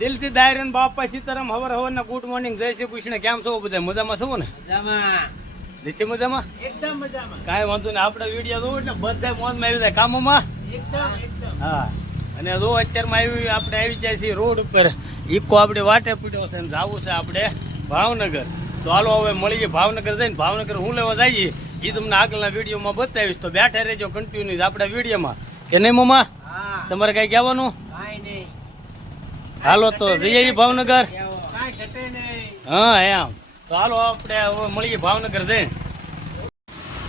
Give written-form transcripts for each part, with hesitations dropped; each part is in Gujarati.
દિલથી દાયરન બાપા સીતારામ હવર હવર ના ગુડ મોર્નિંગ જય શ્રી કૃષ્ણ. કેમ છો બધા? મજામાં છો ને? મજામાં નીચે મજામાં એકદમ મજામાં કાંઈ વાંધો નહીં. આપણે વિડીયો જોવું એટલે બધા મોજમાં આવી જાય કામોમાં. એકદમ હા અને જો અત્યારમાં આપણે આવી જાય છીએ રોડ ઉપર. ઈકો આપણે વાટે પીડ્યો છે ને જવું છે આપણે ભાવનગર. તો હાલો હવે મળીએ ભાવનગર જઈને. ભાવનગર હું લેવા જઈએ એ તમને આગળના વિડીયોમાં બતાવીશ. તો બેઠા રહેજો કન્ટિન્યુ આપણા વિડીયોમાં. કે નહીં મમ્મા? હા તમારે કઈ કહેવાનું? કાઈ નહીં હાલો તો જઈએ ભાવનગર. કાઈ ઘટે નહીં. હા એમ તો હાલો આપણે હવે મળીએ ભાવનગર જઈને.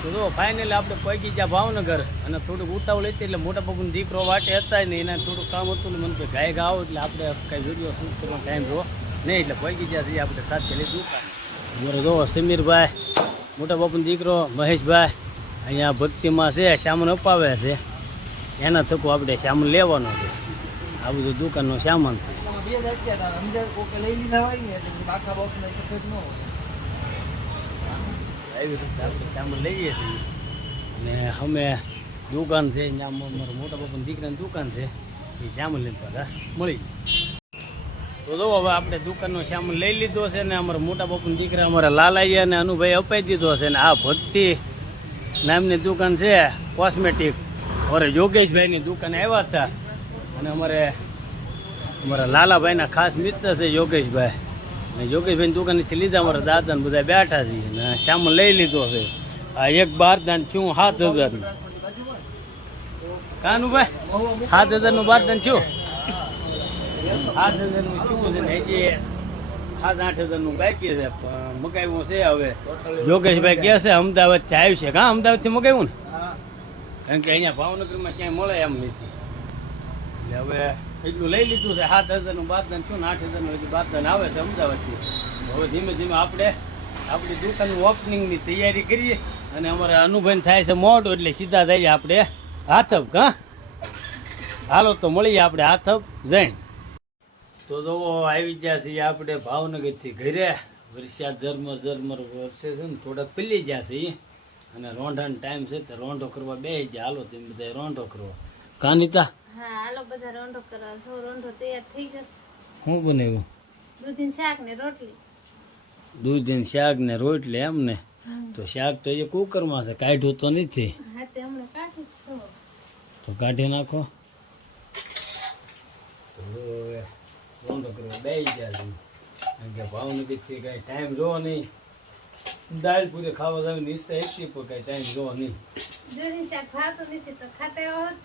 તો જો ફાઇનલી આપણે પહોંચી ગયા ભાવનગર. અને થોડુંક ઉતાવળ હતી એટલે મોટા બાપુનો દીકરો વાટે હતા ને એને થોડુંક કામ હતું ને મને કે ગાય ગાવ એટલે આપણે કાંઈ વિડીયો શૂટ કરવાનો ટાઈમ રહો નહીં એટલે પહોંચી ગયા છીએ આપણે સાથે લીધું. અમારે જો સમીરભાઈ મોટા બાપુનો દીકરો મહેશભાઈ અહીંયા ભક્તિમાં છે સામાન અપાવે છે. એના થકો આપણે સામાન લેવાનો છે. આ બધું દુકાનનો સામાન છે. એવી રીતે આપણે સામાન લઈએ છીએ. અને અમે દુકાન છે ત્યાં અમારા મોટા બાપાની દીકરાની દુકાન છે એ સામાન લઈને પાછા મળી. તો જો હવે આપણે દુકાનનો સામાન લઈ લીધો છે ને અમારા મોટા બાપાના દીકરા અમારા લાલાજી અને અનુભાઈ અપાઈ દીધો છે. ને આ ભક્તિ નામની દુકાન છે કોસ્મેટિક. અમારે યોગેશભાઈની દુકાને આવ્યા હતા અને અમારા લાલાભાઈના ખાસ મિત્ર છે યોગેશભાઈ. અને યોગેશભાઈની દુકાનેથી લીધા અમારા દાદાને બધા બેઠા છીએ ને સામાન લઈ લીધો છે. આ એક બારદાન થયું 7,000નું. કાનુભાઈ 7,000નું બારદાન થયું. 7,000નું થયું છે ને હજી 7-8,000નું બાકી છે. મગાવ્યું છે હવે યોગેશભાઈ કહે છે અમદાવાદથી આવ્યું છે. કાં અમદાવાદથી મગાવ્યું ને? કારણ કે અહીંયા ભાવનગરમાં ક્યાંય મળે એમ નથી એટલે હવે એટલું લઈ લીધું છે. 7,000નું બારદાન થયું ને 8,000નું હજી બારદાન આવે છે અમદાવાદથી. હવે ધીમે ધીમે આપણે આપણી દુકાનની ઓપનિંગની તૈયારી કરીએ. અને અમારા અનુભવ થાય છે મોડું એટલે સીધા જઈએ આપણે હાથપ. કાં હાલો તો મળીએ આપણે હાથપ જઈને. તો જો આવી ગયા છીએ આપણે ભાવનગરથી ઘરે. વરસાદ ઝરમર વરસે છે ને થોડાક પીલી ગયા છે અને રોંઢાનો ટાઈમ છે તો રોંઢો કરવા બેસી ગયા. હાલો તેમ બધા રોંઢો કરવા. કાનિતા હા હાલો બધા રોંઢો કરવા. સો રોંઢો તૈયાર થઈ જશે. શું બનાવ્યું? દૂધીન શાક ને રોટલી. દૂધીન શાક ને રોટલી એમ ને? તો શાક તો એ કુકરમાં છે કાઢ્યું તો નથી. હા તે હમણાં કાઢી જ છો. તો કાઢી નાખો. તો હવે રોંઢો કરવા બેસી ગયા છે. કારણ કે ભાવનગરથી કાંઈ ટાઈમ જોવો નહીં. દાળ પૂરી ખાવા જવાની ઈચ્છા એટલી પણ કાંઈ ટાઈમ જોવો નહીં. દૂધીન શાક ભાવતું નથી તો ખાતા હોત.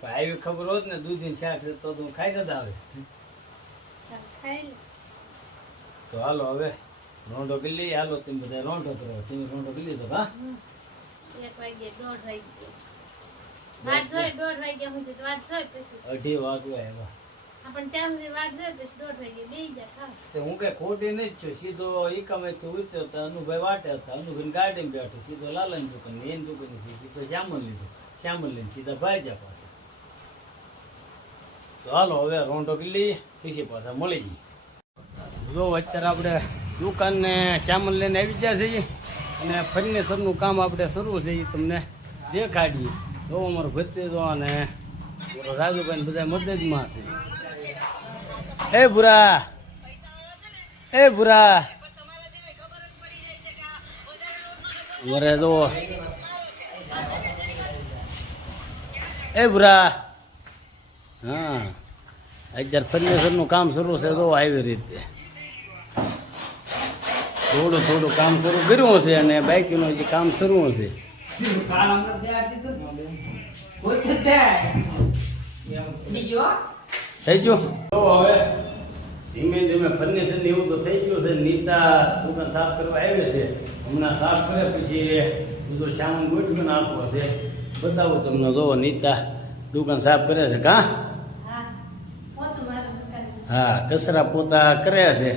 પણ આવી ખબર હોત ને દૂધીન શાક છે તો હું ખાઈ જ આવે. ચાલ ખાઈ લે. તો હાલો હવે રોંઢો કરી લઈએ. હાલો તમે બધા રોંઢો કરો. તમે રોંઢો કરી લીધો? હા 1 વાગે 1:30 વાગે વાટ જોઈ 1:30 વાગ્યા સુધી તો વાટ જોઈ પછી 2:30 વાગવા આવ્યા. આપણ ત્યાં સુધી વાટ જોઈ પછી 1:30 વાગે બેસી જા ખાવ. તો હું કઈ ખોટી નહીં જ છું. સીધો ઈ કામેથી ઉતર્યો તો અનુભાઈ વાટે હતા. અનુભાઈ ગાડીમાં બેઠો. સીધો લાલાની દુકાન એની દુકાન સીધો શ્યામલ લીધો. શ્યામલ લઈને સીધા ભાઈ જા પાછા. તો હાલો હવે રોંઢો કરી લઈએ પછી પાછા મળી જઈએ. જો અત્યારે આપણે દુકાનને શ્યામલ લઈને આવી ગયા છીએ અને ફર્નિચરનું કામ આપણે શરૂ છે એ તમને દેખાડીએ. જો અમારો ભત્રીજો અને રાજુભાઈ બધા મદદમાં છે. એ ભૂરા વરે જો એ ભૂરા. હા અત્યારે ફર્નિચરનું કામ શરૂ છે. જો આવી રીતે થોડું કામ શરૂ કર્યું છે અને બાકીનું જે કામ શરૂ છે. થઈ ગયું. તો હવે ધીમે ધીમે ફર્નિચર એવું તો થઈ ગયું છે. નીતા દુકાન સાફ કરવા આવી છે. હમણાં સાફ કરે પછી બધું સામાન ગોઠવી નાખવો છે. બતાવું તમને. જોવો નીતા દુકાન સાફ કરે છે. કાં હા કચરા પોતા કરે છે.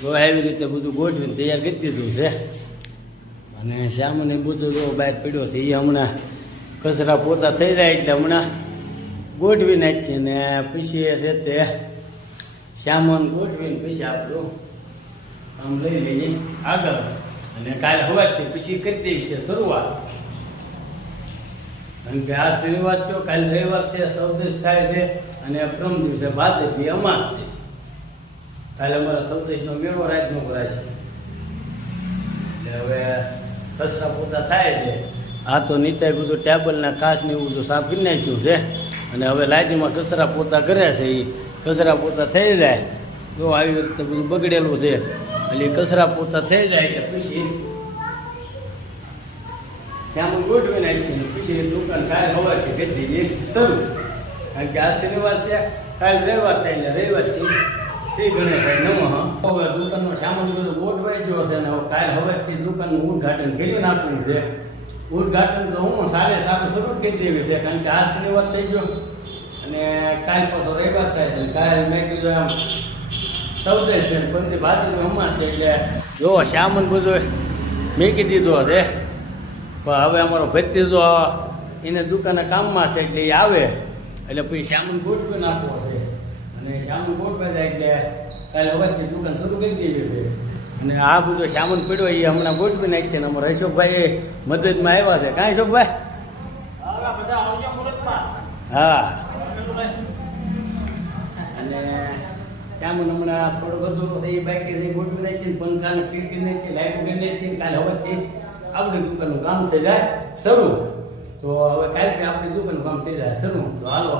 તો આવી રીતે બધું ગોઠવીને તૈયાર કરી દીધું છે. અને સામાન એ બધું જો બહાર પડ્યો છે. એ હમણાં કચરા પોતા થઈ જાય એટલે હમણાં ગોઠવી નાખીએ ને પછી છે તે સામાન ગોઠવીને પછી આપણું આમ લઈ લઈએ આગળ. અને કાલે સવારથી પછી કરી દેવી છે શરૂઆત. કારણ કે આ શરૂઆત તો કાલે રવિવાર છે, 14 થાય છે અને પ્રમ દિવસે ભાદરવી અમાસ છે. કાલે અમારા સૌદેશનો મેળો રાતનો ભરાય છે એટલે હવે કચરા પોતા થાય છે. આ તો નીતાય બધું ટેબલના કાચ ને એવું બધું સાફ કરી નાખ્યું છે અને હવે લાઈટીમાં કચરા પોતા કરે છે. એ કચરા પોતા થઈ જાય તો આવી રીતે બધું બગડેલું છે એટલે કચરા પોતા થઈ જાય એટલે પછી ત્યાં ગોઠવી નાખી પછી દુકાન કાલે હવાથી ગધી શરૂ. કારણ કે આ શનિવાર છે, કાલે રવિવાર થાય એટલે રવિવારથી શ્રી ગણેશાય નમઃ. હવે દુકાનનો સામાન બધો ગોઠવાઈ ગયો છે અને હવે કાલે હવેથી દુકાનનું ઉદ્ઘાટન કરી નાખવું છે. ઉદ્ઘાટન તો હું સારે સારું શરૂ કરી દેવી છે કારણ કે આ શનિવાર થઈ ગયો અને કાલ પાછો રવિવાર થાય છે. કાલે મેં કીધું આમ 14 છે બંને બાજુ અમાસ છે એટલે જો સામાન બધો મેકી દીધો છે. પણ હવે અમારો ભત્રીજો એને દુકાને કામમાં છે એટલે એ આવે એટલે પછી સામાન ગોઠવી નાખવો છે અને સામાન ગોઠવાઈ જાય એટલે કાલે હવેથી દુકાન શરૂ કરી દેવી છે. અને આ બધો સામાન પડ્યો એ હમણાં ગોઠવી નાખીએ ને અમારા અશોકભાઈ મદદમાં આવ્યા છે. કાંઈ અશોકભાઈ? હા. અને સામાન હમણાં થોડો બધો એ બાઈક ગોઠવી નાખીએ, પંખાને ફીટ કરી નાખીએ, લાઈટો કરી નાખીએ. કાલે હવેથી આપણી દુકાનનું કામ થઈ જાય શરૂ. તો હવે કાલથી આપણી દુકાનનું કામ થઈ જાય શરૂ. તો હાલો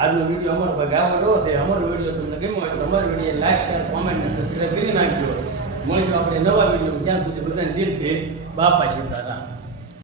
આજનો વિડીયો અમારો ભાઈ ગાવા રહ્યો છે. અમારો વિડીયો તમને ગમ્યો હોય તો અમારો વિડીયો લાઈક શેર કોમેન્ટ અને સબસ્ક્રાઈબ કરી નાખજો. મળીશું આપણે નવા વિડીયો. ત્યાં સુધી બધાને દિલથી બાપા સીતારામ.